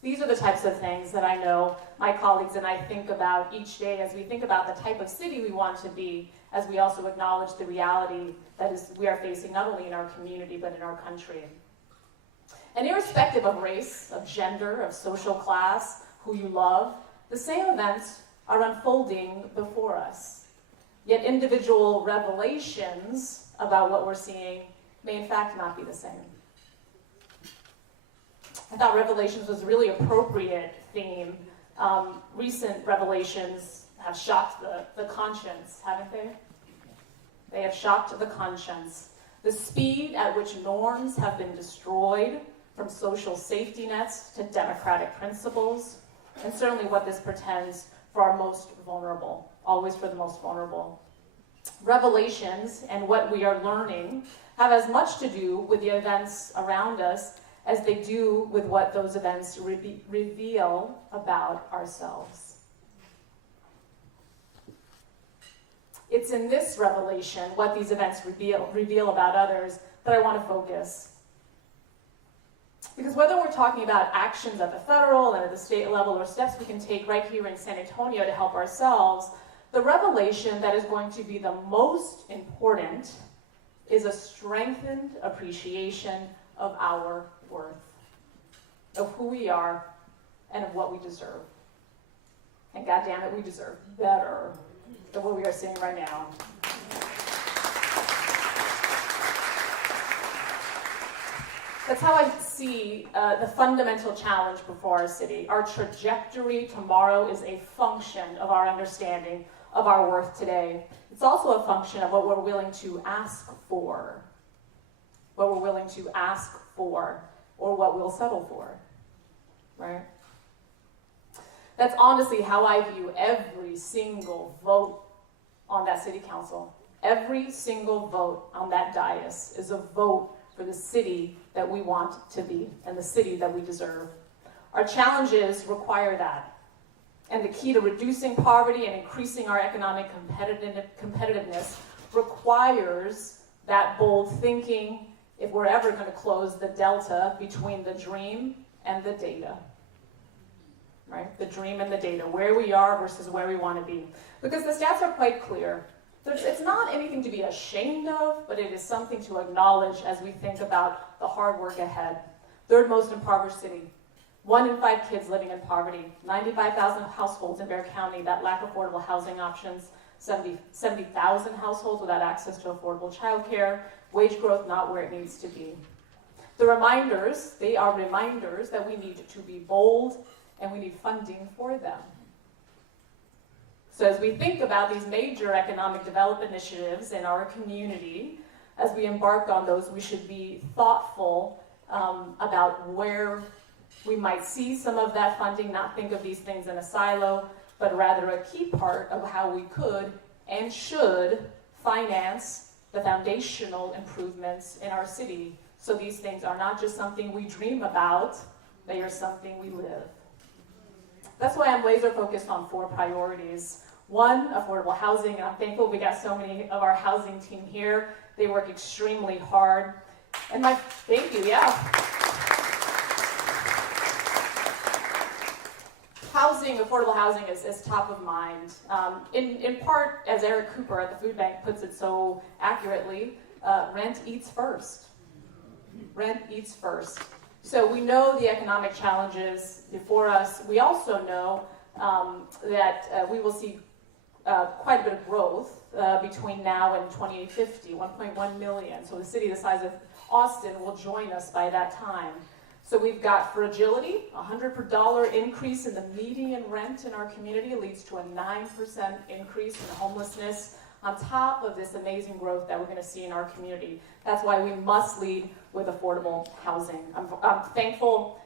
These are the types of things that I know my colleagues and I think about each day as we think about the type of city we want to be, as we also acknowledge the reality that we are facing not only in our community but in our country. And irrespective of race, of gender, of social class, who you love, the same events are unfolding before us. Yet individual revelations about what we're seeing may in fact not be the same. I thought Revelations was a really appropriate theme. Recent revelations have shocked the conscience, haven't they? They have shocked the conscience. The speed at which norms have been destroyed, from social safety nets to democratic principles, and certainly what this portends for our most vulnerable, always for the most vulnerable. Revelations and what we are learning have as much to do with the events around us as they do with what those events reveal about ourselves. It's in this revelation, what these events reveal about others, that I want to focus. Because whether we're talking about actions at the federal and at the state level or steps we can take right here in San Antonio to help ourselves, the revelation that is going to be the most important is a strengthened appreciation of our worth, of who we are, and of what we deserve. And God damn it, we deserve better than what we are seeing right now. That's how I see the fundamental challenge before our city. Our trajectory tomorrow is a function of our understanding of our worth today. It's also a function of what we're willing to ask for. What we're willing to ask for, or what we'll settle for, right? That's honestly how I view every single vote on that city council. Every single vote on that dais is a vote for the city that we want to be and the city that we deserve. Our challenges require that. And the key to reducing poverty and increasing our economic competitiveness requires that bold thinking if we're ever going to close the delta between the dream and the data. Right? The dream and the data, where we are versus where we want to be. Because the stats are quite clear. It's not anything to be ashamed of, but it is something to acknowledge as we think about the hard work ahead. Third most impoverished city. 1 in 5 kids living in poverty. 95,000 households in Bexar County that lack affordable housing options. 70,000 households without access to affordable childcare. Wage growth not where it needs to be. The reminders, they are reminders that we need to be bold and we need funding for them. So as we think about these major economic development initiatives in our community, as we embark on those, we should be thoughtful about where we might see some of that funding, not think of these things in a silo, but rather a key part of how we could and should finance the foundational improvements in our city. So these things are not just something we dream about, they are something we live. That's why I'm laser focused on 4 priorities. 1, affordable housing, and I'm thankful we got so many of our housing team here. They work extremely hard. And thank you, yeah. housing, affordable housing is top of mind. In part, as Eric Cooper at the Food Bank puts it so accurately, rent eats first. Rent eats first. So we know the economic challenges before us. We also know that we will see quite a bit of growth between now and 2050, 1.1 million. So the city the size of Austin will join us by that time. So we've got fragility, $100 per dollar increase in the median rent in our community leads to a 9% increase in homelessness on top of this amazing growth that we're going to see in our community. That's why we must lead with affordable housing. I'm thankful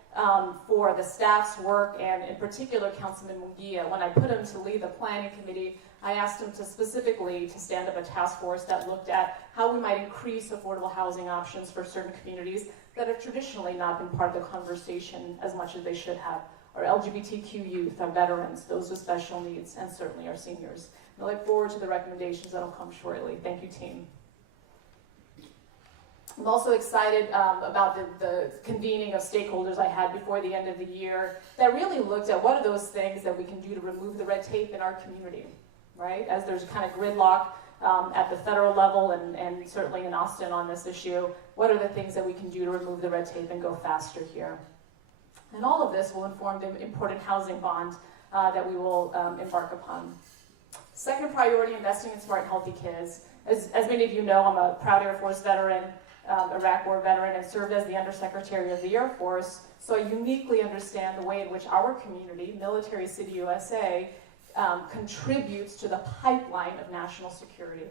for the staff's work, and in particular Councilman Munguia. When I put him to lead the planning committee, I asked him to specifically to stand up a task force that looked at how we might increase affordable housing options for certain communities that have traditionally not been part of the conversation as much as they should have. Our LGBTQ youth, our veterans, those with special needs, and certainly our seniors. And I look forward to the recommendations that will come shortly. Thank you, team. I'm also excited about the convening of stakeholders I had before the end of the year that really looked at what are those things that we can do to remove the red tape in our community, right? As there's kind of gridlock at the federal level and certainly in Austin on this issue, what are the things that we can do to remove the red tape and go faster here? And all of this will inform the important housing bond that we will embark upon. Second priority, investing in smart and healthy kids. As many of you know, I'm a proud Air Force veteran, Iraq War veteran, and served as the Undersecretary of the Air Force, so I uniquely understand the way in which our community, Military City USA, contributes to the pipeline of national security.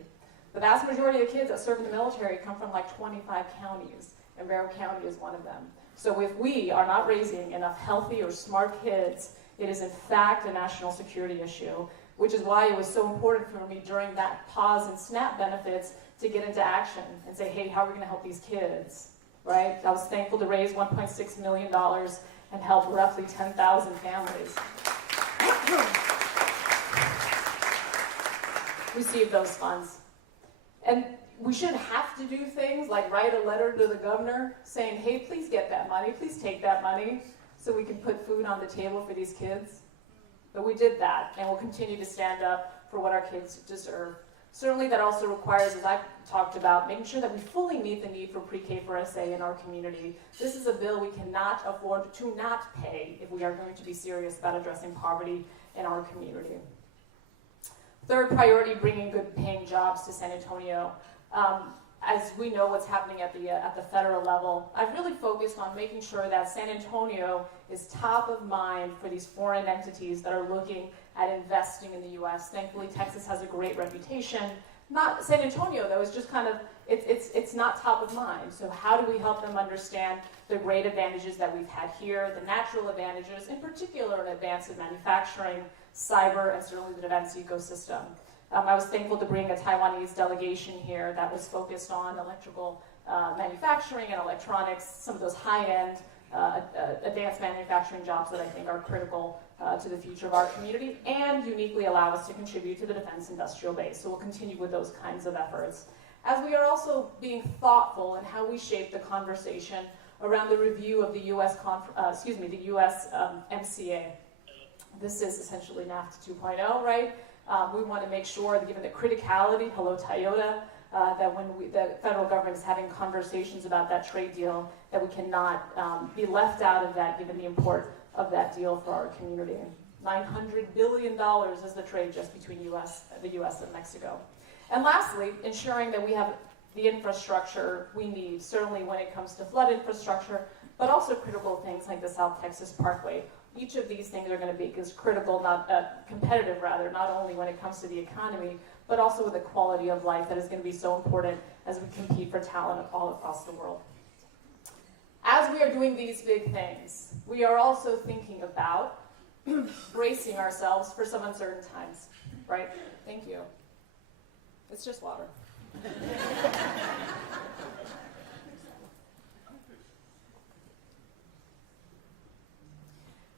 The vast majority of kids that serve in the military come from like 25 counties, and Barrow County is one of them. So if we are not raising enough healthy or smart kids, it is in fact a national security issue, which is why it was so important for me during that pause in SNAP benefits to get into action and say, hey, how are we going to help these kids, right? I was thankful to raise $1.6 million and help roughly 10,000 families receive those funds. And we shouldn't have to do things like write a letter to the governor saying, hey, please get that money, please take that money so we can put food on the table for these kids. But we did that, and we'll continue to stand up for what our kids deserve. Certainly that also requires, as I've talked about, making sure that we fully meet the need for pre-K for SA in our community. This is a bill we cannot afford to not pay if we are going to be serious about addressing poverty in our community. Third priority, bringing good paying jobs to San Antonio. As we know what's happening at the federal level, I've really focused on making sure that San Antonio is top of mind for these foreign entities that are looking at investing in the U.S. Thankfully, Texas has a great reputation. Not San Antonio, though, is just kind of, it's not top of mind. So how do we help them understand the great advantages that we've had here, the natural advantages, in particular in advance of manufacturing, cyber, and certainly the defense ecosystem. I was thankful to bring a Taiwanese delegation here that was focused on electrical manufacturing and electronics, some of those high-end advanced manufacturing jobs that I think are critical to the future of our community and uniquely allow us to contribute to the defense industrial base. So we'll continue with those kinds of efforts. As we are also being thoughtful in how we shape the conversation around the review of the U.S. MCA. This is essentially NAFTA 2.0, right? We want to make sure that given the criticality, hello Toyota, that when the federal government is having conversations about that trade deal, that we cannot be left out of that given the import of that deal for our community. $900 billion is the trade just between the U.S. and Mexico. And lastly, ensuring that we have the infrastructure we need, certainly when it comes to flood infrastructure, but also critical things like the South Texas Parkway. Each of these things are going to be as critical, competitive rather, not only when it comes to the economy, but also with the quality of life that is going to be so important as we compete for talent all across the world. As we are doing these big things, we are also thinking about bracing ourselves for some uncertain times, right? Thank you. It's just water.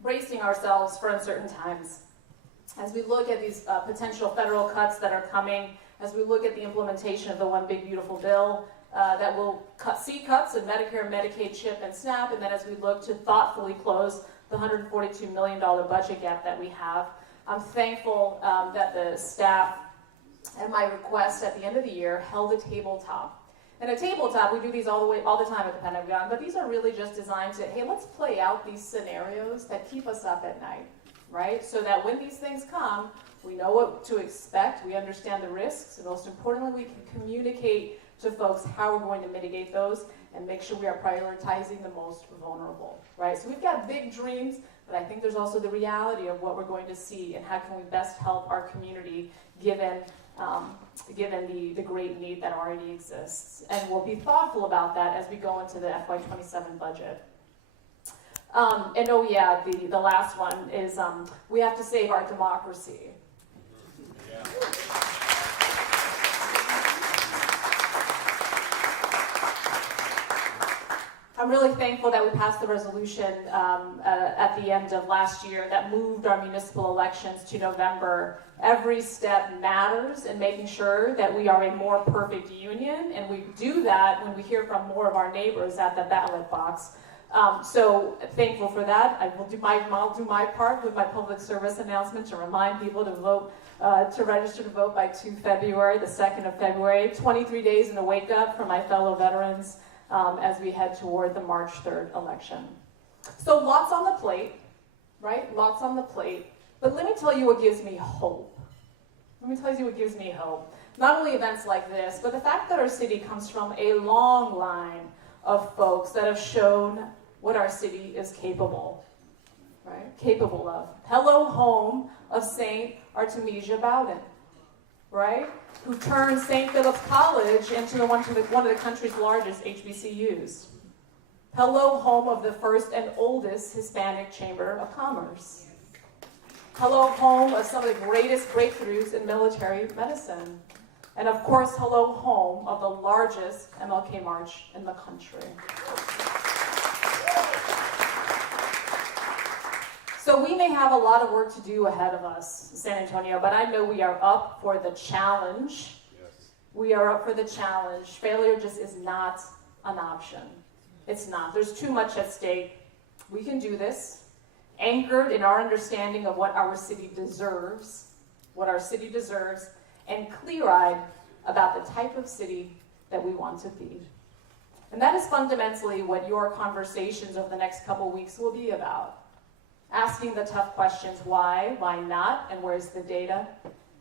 Bracing ourselves for uncertain times. As we look at these potential federal cuts that are coming, as we look at the implementation of the One Big Beautiful Bill that will see cuts in Medicare, Medicaid, CHIP, and SNAP, and then as we look to thoughtfully close the $142 million budget gap that we have. I'm thankful that the staff, at my request at the end of the year, held a tabletop. And a tabletop, we do these all the time at the Pentagon, but these are really just designed to, hey, let's play out these scenarios that keep us up at night, right? So that when these things come, we know what to expect, we understand the risks, and most importantly, we can communicate to folks how we're going to mitigate those and make sure we are prioritizing the most vulnerable, right? So we've got big dreams, but I think there's also the reality of what we're going to see and how can we best help our community given the great need that already exists. And we'll be thoughtful about that as we go into the FY27 budget. And oh yeah, the last one is we have to save our democracy. I'm really thankful that we passed the resolution at the end of last year that moved our municipal elections to November. Every step matters in making sure that we are a more perfect union, and we do that when we hear from more of our neighbors at the ballot box. So thankful for that. I'll do my part with my public service announcement to remind people to vote, to register to vote by February, the 2nd of February. 23 days in the wake up for my fellow veterans as we head toward the March 3rd election. So lots on the plate, right? Lots on the plate. But let me tell you what gives me hope. Let me tell you what gives me hope. Not only events like this, but the fact that our city comes from a long line of folks that have shown what our city is capable, right? Capable of. Hello, home of St. Artemisia Bowden, right? Who turned St. Philip's College into one of the country's largest HBCUs. Hello, home of the first and oldest Hispanic Chamber of Commerce. Hello, home of some of the greatest breakthroughs in military medicine. And of course, hello, home of the largest MLK March in the country. So we may have a lot of work to do ahead of us, San Antonio, but I know we are up for the challenge. Yes. We are up for the challenge. Failure just is not an option. It's not. There's too much at stake. We can do this, anchored in our understanding of what our city deserves, and clear-eyed about the type of city that we want to be. And that is fundamentally what your conversations over the next couple weeks will be about. Asking the tough questions, why not, and where's the data,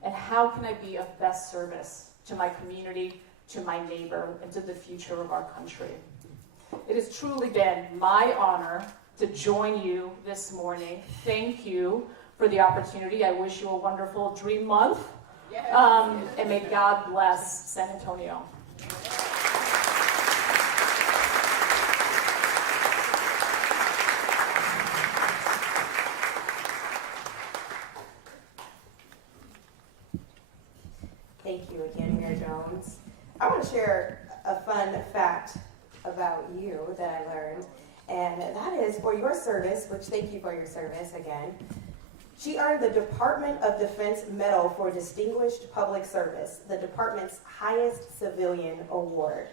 and how can I be of best service to my community, to my neighbor, and to the future of our country. It has truly been my honor to join you this morning. Thank you for the opportunity. I wish you a wonderful Dream Month, and may God bless San Antonio. Thank you again, Mayor Jones. I want to share a fun fact about you that I learned, and that is for your service, which thank you for your service again. She earned the Department of Defense Medal for Distinguished Public Service, the department's highest civilian award.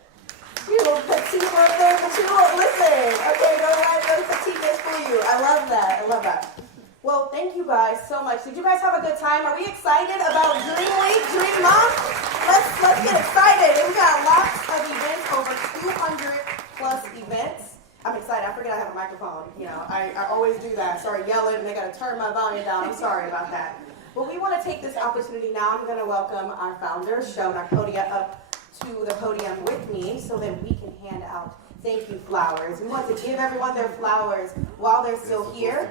You will put team up there, but you won't listen. Okay, don't let those petite fool you. I love that. Well, thank you guys so much. Did you guys have a good time? Are we excited about Dream Week, Dream Month? Let's get excited. And we got lots of events, over 200 plus events. I'm excited. I forget I have a microphone. You know, I always do that. Start yelling and they gotta turn my volume down. I'm sorry about that. But we want to take this opportunity now. I'm gonna welcome our founder, Show Nakodia, up to the podium with me so that we can hand out thank you flowers. We want to give everyone their flowers while they're still here.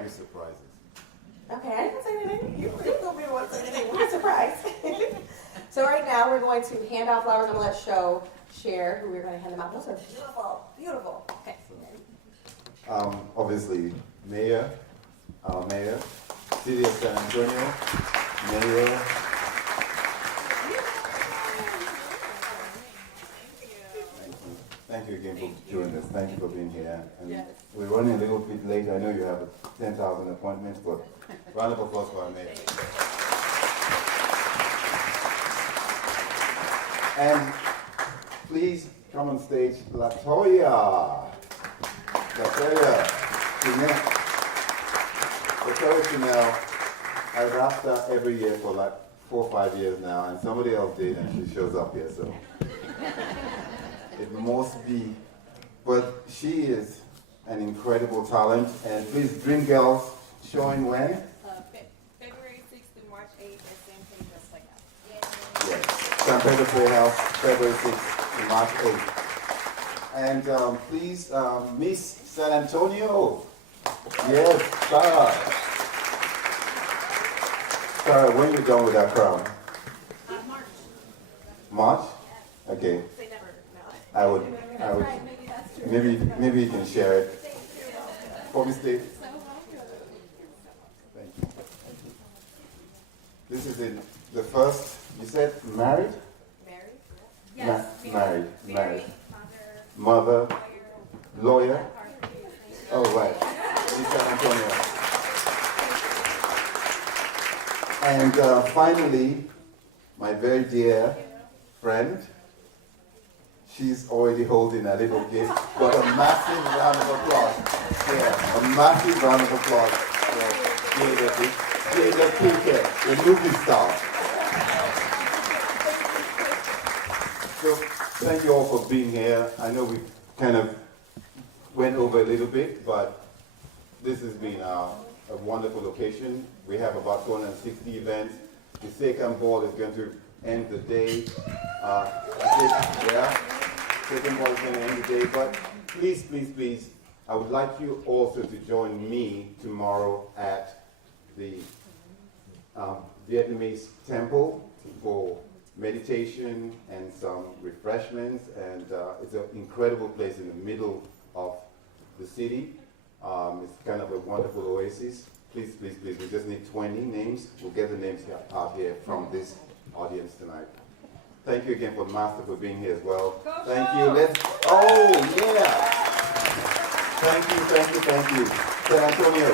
Okay, I didn't say anything. You told me to want to say anything. We're surprised. So right now we're going to hand out flowers. I'm going to let Show share who we're going to hand them out. Those are beautiful, beautiful. Okay. Obviously, Mayor, our Mayor, City of San Antonio, Mayor. Thank you again for doing this. Thank you for being here. And yes. We're running a little bit late. I know you have 10,000 appointments, but round of applause for our Mayor. And please come on stage, Latoya. Latoya, Jeanette. sorry to know, I've asked her every year for like 4 or 5 years now, and somebody else did, and she shows up here, so. It must be. But she is an incredible talent, and please, Dream Girls, showing when? February 6th and March 8th at San Pedro, just like that. Yes, San Pedro Playhouse, February 6th and March 8th. And please, Miss San Antonio. Yes, Sarah. Sarah, when you done with that crown? March. March? Okay. Say never, no. I would, maybe you can share it. For me, Steve. Thank you. This is the first, you said married? Married? Yes. Married. Married. Mother, lawyer. Oh, right. In San Antonio. And finally, my very dear friend, she's already holding a little gift, but a massive round of applause. Yeah, a massive round of applause for Jada Pinkett, the movie star. So, thank you all for being here. I know we kind of went over a little bit, but this has been a wonderful location. We have about 260 events. The second ball is going to end the day. Second ball is going to end the day. But please, please, please, I would like you also to join me tomorrow at the Vietnamese temple for meditation and some refreshments. And it's an incredible place in the middle of the city. It's kind of a wonderful oasis. Please, please, please, we just need 20 names. We'll get the names out here from this audience tonight. Thank you again for the master for being here as well. Thank you. Oh, yeah. Thank you. San Antonio.